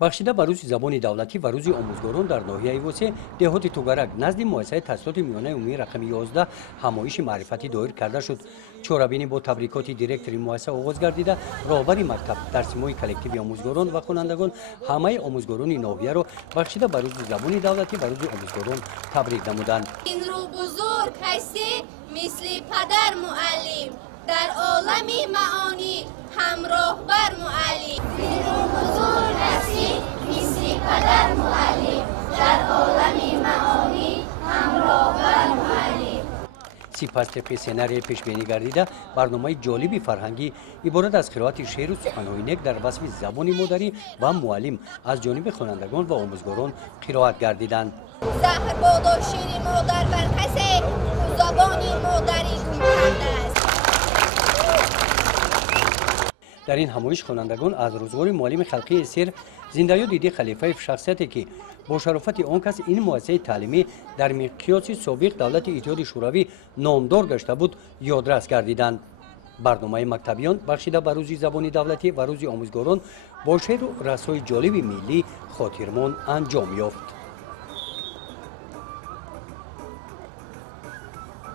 бахшида ба рӯзи забони давлатӣ ва рӯзи омӯзгорон дар ноҳияи восеъ деҳоти тугарак назди муассисаи таҳсилоти миёнаи умумии рақами 11 ҳамоиши маърифатӣ доир карда шуд. чорабинӣ бо табрикоти директори муассиса оғоз гардида роҳбари мактаб дарсимои коллективи омӯзгорон ва хонандагон ҳамаи омӯзгорони ноҳияро бахшида ба рӯзи забони давлатӣ ва рӯзи омӯзгорон табрик намуданд. ин рӯ бузург ҳастӣ мисли падар муаллим дар олами маонӣ ҳамроҳбар муаллим. ин рӯ бузург ҳастӣ мисли падар муаллим дар олами маонӣ ҳамроҳбар муаллим. сипас табқи сценарие пешбинӣ гардида барномаи ҷолиби фарҳангӣ иборат аз қироати шеъру суханҳои нек дар васфи забони модарӣ ва муаллим аз ҷониби хонандагон ва омӯзгорон қироат гардиданд. заҳр бодо шири модар бар касе забони модарӣ гум кардааст. дар ин ҳамоиш хонандагон аз рӯзгори муаллими халқии сер зиндаёд диди халифаев шахсияте ки бо шарофати он кас ин муассисаи таълимӣ дар миқёси собиқ давлати иттиҳоди шӯравӣ номдор гашта буд ёдрас гардиданд. барномаи мактабиён бахшида ба рӯзи забони давлатӣ ва рӯзи омӯзгорон бо шеъру расои ҷолиби миллӣ хотирмон анҷом ёфт.